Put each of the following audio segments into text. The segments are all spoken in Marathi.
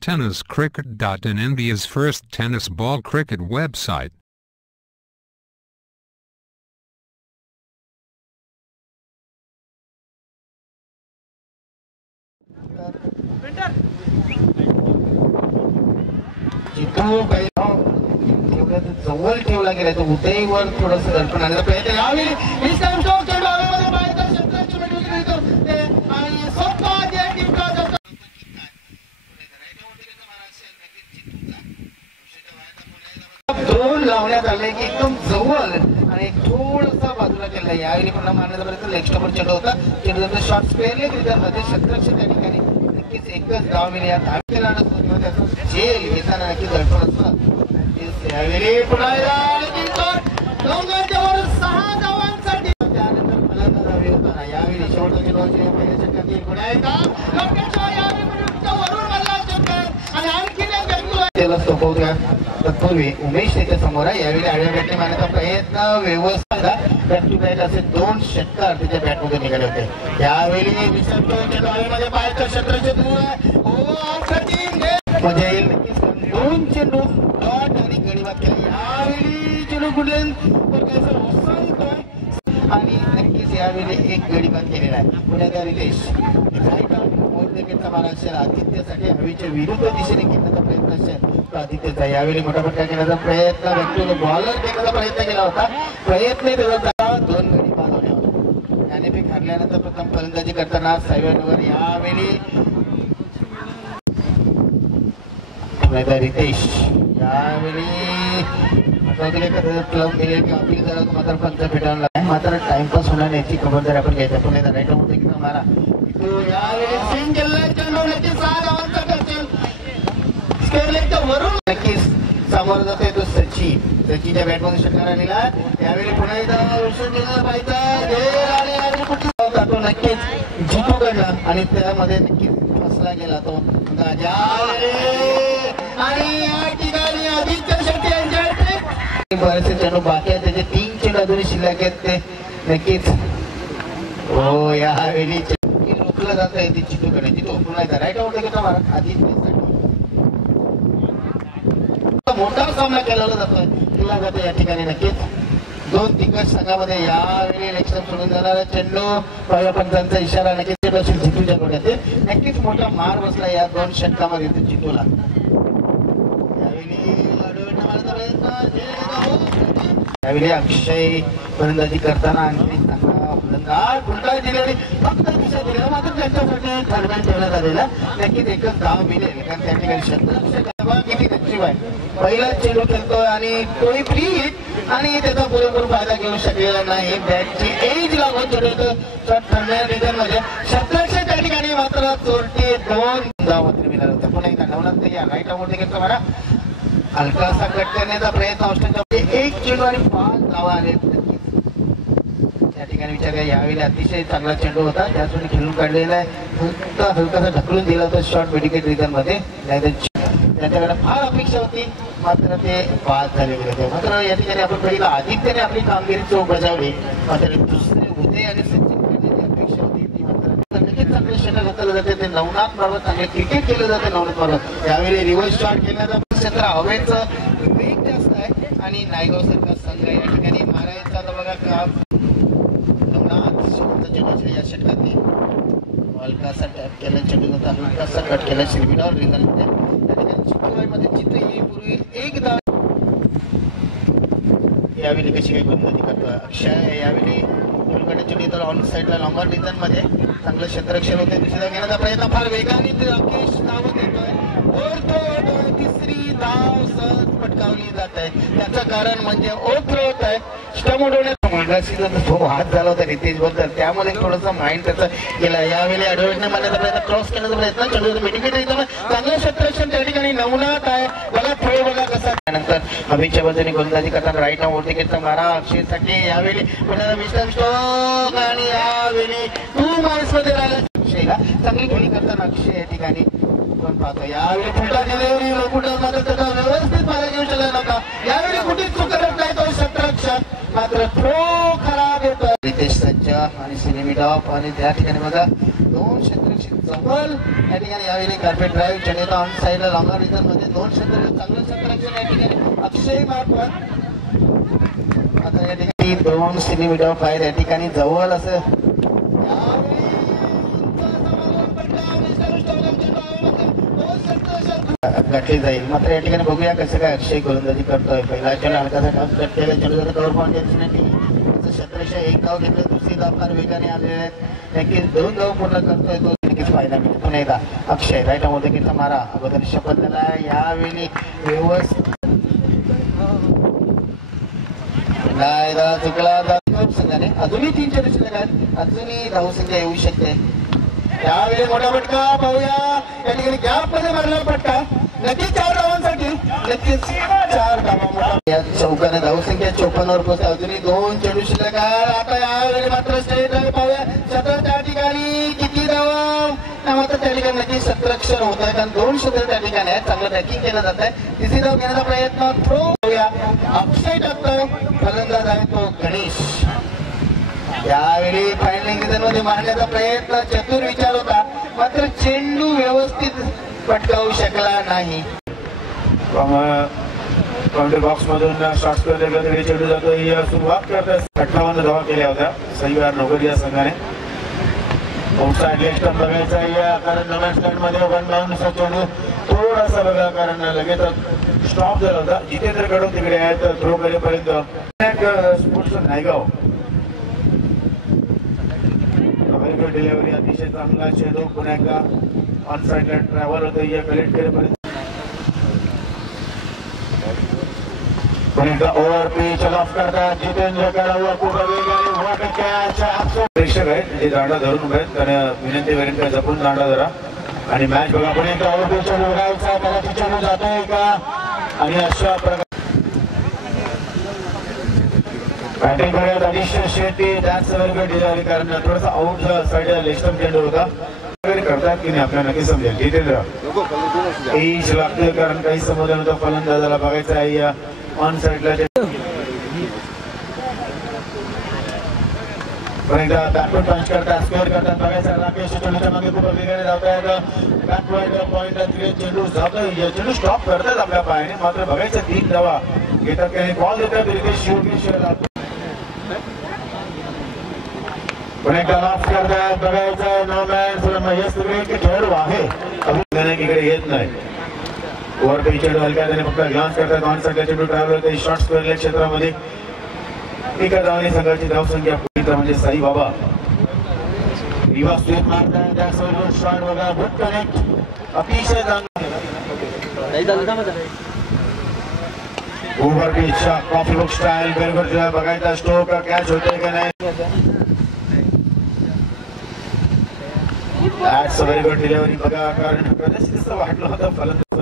TennisCricket.in, India's first tennis ball cricket website. जवळ ठेवला गेला तो उदयवर थोडस दर्पण आणलं प्रयत्न यावेळी ड्रोन लावण्यात आले की एकदम जवळ आणि थोडासा बाजूला केला. यावेळी पुन्हा मारण्याचा लेग स्टॉपर चेंडू होता. चेंडूचा शॉट स्पेअरले क्रिकेटमध्ये शतरक्षक त्या ठिकाणी नक्कीच एकच धाव मिळाली. धाव केला त्याचा झेल घेताना नक्कीच दडपण असतं. यावेळी पुन्हा डोंगरच्या वर 6 धावांसाठी त्यानंतर फलंदाज हवी होता. यावेळी शेवटचा चेंडू पहिल्या षटकातील पुन्हा एकदा वरून मल्ला चेंडू आणि आणखी एक त्याला सोपवूया. तत्पूर्वी उमेश त्याच्या समोर आहे. यावेळी आडव्या बॅटने मारण्याचा प्रयत्न व्यवस्थित बॅक टू बॅक असे 2 षटकार त्याच्या बॅटमध्ये निघाले होते. यावेळी मध्ये पायकर शतरक्षक मजा येईल. नक्कीच 2 चेंडू डॉट आणि गडीबाद केला. यावेळी चेंडू गुडलेन आणि नक्कीच यावेळी एक गडीबाद केलेला आहे. पुण्याचा रितेश महाराष्ट्र आदित्यसाठी हवेच्या विरुद्ध दिशेने घेण्याचा प्रयत्न असेल तो आदित्यचा. यावेळी मोठा फटका घेण्याचा प्रयत्न बॉलर घेण्याचा प्रयत्न केला होता. प्रयत्न 2 गडी बाद होण्यावर नाणेफेक हरल्यानंतर प्रथम फलंदाजी करताना 7 ओव्हर. यावेळी रितेश यावेळी क्लब मिळेल किंवा अपील करा मात्र पंच भेटायला मात्र टाइमपास होणार याची खबरदारी आपण घ्यायचा. पुण्याचा राईट होते की मारा नक्कीच सामोरं जातोय तो सचिनच्या बॅटमध्ये षटकार आलेला. यावेळी पुन्हा एकदा जातो नक्कीच जितू कडला आणि त्यामध्ये नक्कीच फसला गेला तो आणि या ठिकाणी आदित्य शेट्टी यांच्या बरेचसे चेंडू बाकी आहेत. त्याचे 3 चेंडू अजूनही शिल्लक आहेत. ते नक्कीच हो यावेळी रोखलं जात आहे ती चितूकडे. जितू पुन्हा एकदा राईट आउट घेतो आदित्यसाठी मोठा सामना केला जातोय या ठिकाणी. नक्कीच 2 दिग्गज संघामध्ये यावेळी इलेक्शन सोडून जाणारा चेंडू पंचांचा इशारा नक्कीच असेल जितूच्या डोळ्यात. नक्कीच मोठा मार बसला या 2 षटकामध्ये जितूला. यावेळी अक्षय फलंदाजी करताना आणखी चांगला फलंदाज फुलका दिलेली फक्त दिशा दिलेला मात्र त्यांच्यासाठी दरम्यान ठेवण्यात आलेला. नक्कीच एकच धाव मिळेल कारण त्या ठिकाणी शतरक्षक किती नशीब आहे. पहिला चेंडू खेळतोय आणि तोही फ्री हिट आणि त्याचा पुरेपूर फायदा घेऊ शकलेला नाही. बॅटची एज लागून मध्ये शतरक्षक त्या ठिकाणी मात्र चोरटी 2 धाव मात्र मिळाला होता. पुन्हा एकदा नवनाथ या राईट आउट घेतला मला हलकासा कट करण्याचा प्रयत्न ऑस्ट्रेलियामध्ये 1 चेंडू आणि 5 धावा आले. त्या ठिकाणी विचार करा यावेळी अतिशय चांगला चेंडू होता त्यातून खेळून काढलेला आहे. फक्त हलकासा ढकलून दिला होता शॉर्ट मेडिकेट रिझन मध्ये. त्यांच्याकडे फार अपेक्षा होती मात्र ते बाद झालेले होते. मात्र या ठिकाणी आपण पहिला आदित्यने आपली कामगिरी चोख बजावली. मात्र दुसरे उदय आणि सचिन करण्याची अपेक्षा होती ती मात्र नक्कीच चांगले षटक घातलं जाते. ते नवनाथ मार्फत चांगले क्रिकेट केलं जाते नवनाथ मार्फत. यावेळी रिव्हर्स शॉट खेळण्याचा क्षेत्र हवेचं वेग जास्त आहे आणि नायगाव सारखा संघ या ठिकाणी मारायचा तर बघा काम नवनाथ शेवटचा चेंडू या षटकात हलकासा टॅप केला चेंडू होता. हलकासा कट केला शिरविनावर रिझन मध्ये. त्या ठिकाणी चितूमध्ये चितू येईपूर्वी 1 धाव. यावेळी कशी काही फलंदाजी करतोय अक्षय. यावेळी चेंडू तर ऑन साईडला लॉंगर रिझन मध्ये चांगलं क्षेत्ररक्षण होते. दुसऱ्या घेण्याचा प्रयत्न फार वेगाने राकेश धावत येतोय. तिसरी धाव सहज पटकावली जात आहे. त्याचं कारण म्हणजे ओव्हरथ्रो आहे. स्टंप उडवण्याचा मांडाशी तो हात झाला होता रितेश बद्दल त्यामध्ये थोडंसं माइंड त्याचं गेला. यावेळी अडवटने मारण्याचा प्रयत्न क्रॉस करण्याचा प्रयत्न चेंडू मिटिकेट चांगलं क्षेत्ररक्षण त्या ठिकाणी नवनाथ आहे. बघा थोडे बघा कसा त्यानंतर हवेच्या बाजूने गोलंदाजी करताना राईट नाव विकेटचा मारा अक्षयसाठी. यावेळी पुन्हा विश्राम स्टोक आणि यावेळी 2 मार्क्स मध्ये राहिला अक्षयला. चांगली खेळी करताना अक्षय या ठिकाणी पण पाहतो. यावेळी फुलटा डिलिव्हरी मात्र त्याचा व्यवस्थित फायदा घेऊ शकला नव्हता. यावेळी कुठेच चुकत नाही तो क्षेत्ररक्षक मात्र थ्रो खराब येतो. रितेश सज्जा आणि सिनेमी डॉप आणि त्या ठिकाणी बघा 2 क्षेत्ररक्षक जवळ या ठिकाणी यावेळी कार्पेट ड्राईव्ह चेन्नईला ऑन साईडला लॉंगा रिझन मध्ये 2 क्षेत्र चांगलं क्षेत्ररक्षण या ठिकाणी अक्षय मार्फत आता या ठिकाणी 2 सेंटीमीटर फायर या ठिकाणी जवळ असं गाठली जाईल. मात्र या ठिकाणी बघूया कसं काय अक्षय गोलंदाजी करतोय. पहिला चेंडू हलकासा टॉप कट केला, चेंडूचा कव्हर पॉईंट क्षेत्ररक्षण 1 धाव घेतलं, दुसरी धाव फार वेगाने आलेले आहेत. नक्कीच 2 धाव पूर्ण करतोय तो नक्कीच फायदा मिळतो. पुन्हा एकदा अक्षय राईट मोदकीचा मारा अगोदर शपथ झाला यावेळी व्यवस्थित चुकला संघाने अजूनही 3 चेंडू शिल्लक आहेत. अजूनही धावसंख्या येऊ शकते. यावेळी मोठा फटका पाहूया या ठिकाणी गॅप मध्ये मारला फटका नक्कीच 4 धावांसाठी नक्कीच 4 धावा या चौकाने धावसंख्या 54 वर पोहोचते. अजूनही 2 चेंडू शिल्लक आहेत. आता यावेळी मात्र स्ट्रेट ड्राईव्ह पाहूया 17 त्या ठिकाणी किती धावा मात्र त्या ठिकाणी नक्कीच क्षेत्ररक्षण होत आहे कारण 2 क्षेत्र त्या ठिकाणी आहेत. चांगलं बॅटिंग केलं जात आहे. तिसरी धाव घेण्याचा प्रयत्न थ्रो पाहूया अक्षय टाकतोय. फलंदाज आहे तो गणेश. यावेळी फायनलिंग रिझन मध्ये मारण्याचा प्रयत्न चतुर विचार होता मात्र चेंडू व्यवस्थित पटकावू शकला नाही. काउंटर बॉक्स मधून शॉर्ट स्क्वेअर चेंडू जातोय. सुरुवात करतात 58 धावा केल्या होत्या सहीवार नोकरी या संघाने. आउटसाइड लेग स्टंप बघायचा या कारण नॉन स्टँड मध्ये 1 बाउंडचा चेंडू थोडासा बघा कारण लगेच स्टॉप झाला होता. जितेंद्र कडून तिकडे आहेत थ्रो करेपर्यंत स्पोर्ट्स नायगाव डिलिव्हरी अतिशय चांगला चेंडू पुन्हा एकदा ऑन साइडला ट्रॅव्हल होतं या कलेक्ट करेपर्यंत पुन्हा एकदा ओव्हर पिच ऑफ करतात जितेंद्र कडवर खूप वेगाने प्रेक्षक आहेत जे दांडा धरून उभे आहेत कारण विनंती विनंती जपून दांडा धरा आणि मॅच बघा पुन्हा एकदा ओव्हर पिच बघायचा त्याला चेंडू जातोय का आणि अशा प्रकारे बॅटिंग करत अनिश शेट्टी त्याच डिलिव्हरी कारण थोडासा आउट साईड लेस्टम चेंडू होता करतात की नाही आपल्याला नक्की समजेल. जितेंद्र एज लागते कारण काही समजलं नव्हतं फलंदाजाला बघायचं आहे ऑन साईडला एकदा बॅकवर्ड पंच करतात स्कोअर करतात बघायचं राकेश चेंडूच्या मागे खूप वेगळे धावतायत. बॅकवर्ड पॉईंटला चेंडू जातोय चेंडू स्टॉप करतात आपल्या पायाने मात्र बघायचं 3 धावा घेतात काही बॉल देतात रितेश योगेश करतात बघायचं नो मॅन खेळाडू आहे इकडे येत नाही. ओव्हर पे चेंडू हलक्या त्याने फक्त ग्लान्स करतात ऑन साईडला चेंडू ट्रॅव्हल होते शॉर्ट स्क्वेअर क्षेत्रामध्ये एका धावाने संघाची धावसंख्या म्हणजे साई बाबा रिवा स्वीप मारतात त्यासोबत शॉट बघा गुड कनेक्ट अतिशय over pitch coffee book style बरोबर बघायचा स्ट्रोक कॅच होते का नाही. That's a very good delivery बघा कारण कदाचित वाटलं होतं फलंदाज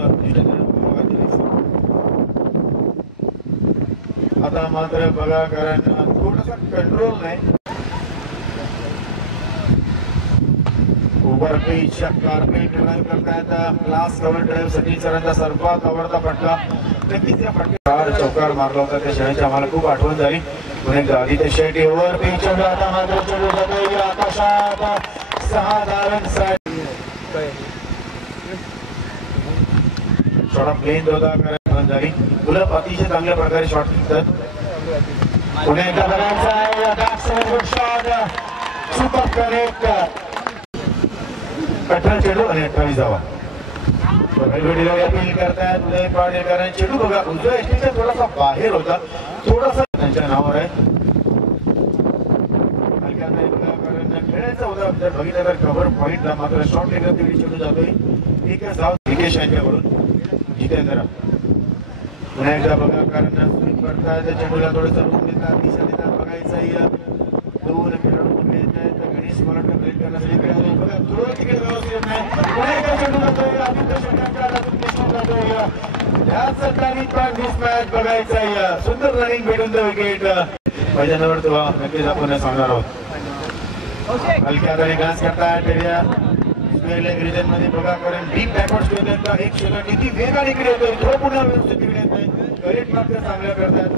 आता मात्र बघा कारण थोडासा कंट्रोल नाही. ओव्हर पिच कार्पेट ड्राईव्ह करतायत क्लास कव्हर ड्राईव्ह सचिन सरांचा सर्वात आवडता फटका नक्कीच त्या फटका चौकार मारला होता त्या क्षणाची आम्हाला खूप आठवण झाली. पुन्हा एकदा आदित्य शेट्टी ओव्हर पिच आता मात्र चेंडू जातोय आकाशात 6 धावांचा थोडा प्लेन होता कारण झाली गुलाब अतिशय चांगल्या प्रकारे शॉट घेतात. पुन्हा एकदा बघायचा आहे शॉट सुपर कनेक्ट 18 चेंडू आणि 28 धावा अपील करतायत उदय पाटील कारण चेंडू बघा उजव्या एसटीच्या थोडासा बाहेर होता थोडासा त्यांच्या नावावर आहे खेळायचा होता जर बघितलं तर कव्हर पॉईंटला मात्र शॉर्ट लेगर तिकडे चेंडू जातोय एकच धाव निकेश यांच्याकडून जितेंद्र पुन्हा एकदा बघा कारण स्वीप करतायत चेंडूला थोडंसं रूम देतात दिशा देतात बघायचं 2 खेळाडू पुढे येत आहेत गणेश मला ब्रेक करण्यासाठी इकडे आले बघा थोडं तिकडे व्यवस्थित नाही पुन्हा एकदा चेंडू जातोय आदित्य शेट्टी याच तारीख दिस मॅच बघायचं सुंदर रनिंग भेटून द विकेट मैदानावर तो नक्कीच आपण सांगणार आहोत. हलक्या हाताने ग्लान्स करतायत रिजन मध्ये बघा कारण डीप बॅकवर्ड स्क्वेअरचा एक क्षेत्र किती वेगाने इकडे येतोय थ्रो पुन्हा व्यवस्थित इकडे येत नाही करेक्ट मात्र चांगल्या करतात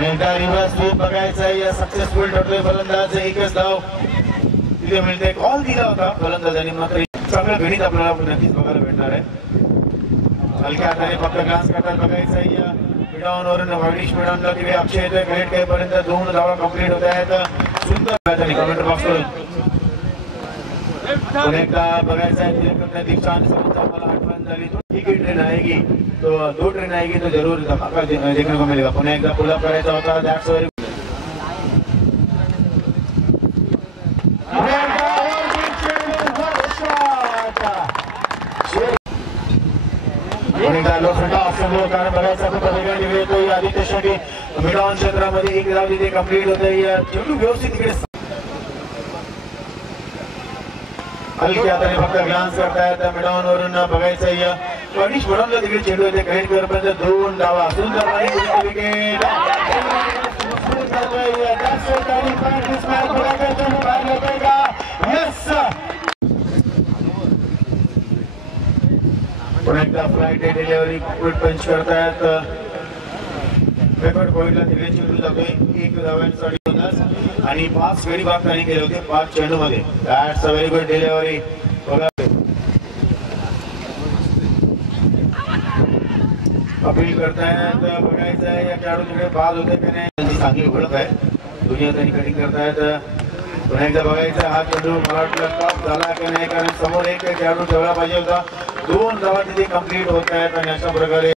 एकदा रिव्हर्स स्वीप बघायचा या सक्सेसफुल ठरतोय फलंदाज एकच धाव तिथे मिळते कॉल दिला होता फलंदाजांनी मात्र चांगलं गणित आपल्याला नक्कीच बघायला भेटणार आहे हलक्या हाताने फक्त ग्लास करतात बघायचा या मिडॉन वरून वागडीश मिडॉनला तिथे अक्षय येतोय कनेक्ट करेपर्यंत 2 धावा कंप्लीट होत आहेत सुंदर कमेंट बॉक्सवरून पुन्हा बघायचा है दीक्षांत सावंत मला आठवण झाली तो ठीक ट्रेन आएगी तो 2 ट्रेन आएगी तो जरूर धमाका देखने को मिलेगा पुन्हा एकदा पुल अप करायचा होता दॅट्स व्हेरी कारण बघायचा खूप वेगळा आदित्य शेट्टी मिडॉन क्षेत्रामध्ये एक धाव तिथे कंप्लीट होते चेंडू व्यवस्थित तिकडे हलक्या हाताने फक्त ग्लान्स करतायत मिडॉन वरून बघायचं या वागडीश मिडॉनला तिकडे चेंडू येते कनेक्ट करेपर्यंत 2 धावा सुंदर विकेट पुन्हा एकदा फ्लाइट डिलिव्हरी क्विक पंच करतायत रेकॉर्ड पॉइंटला तिकडे चेंडू जातोय 1 धावांसाठी आणि 5 गडी बाद त्यांनी केले होते 5 चेंडू मध्ये that's a very good delivery appeal करतायत बघायचं आहे या खेळाडू तिकडे बाद होते की नाही चांगली ओळख आहे दुनिया त्यांनी कटिंग करतायत पुन्हा एकदा बघायचं हा चेंडू मला वाटलं टॉप झाला की नाही कारण समोर एक खेळाडू ठेवला पाहिजे होता 2 धावा तिथे कंप्लीट होत आहेत आणि अशा प्रकारे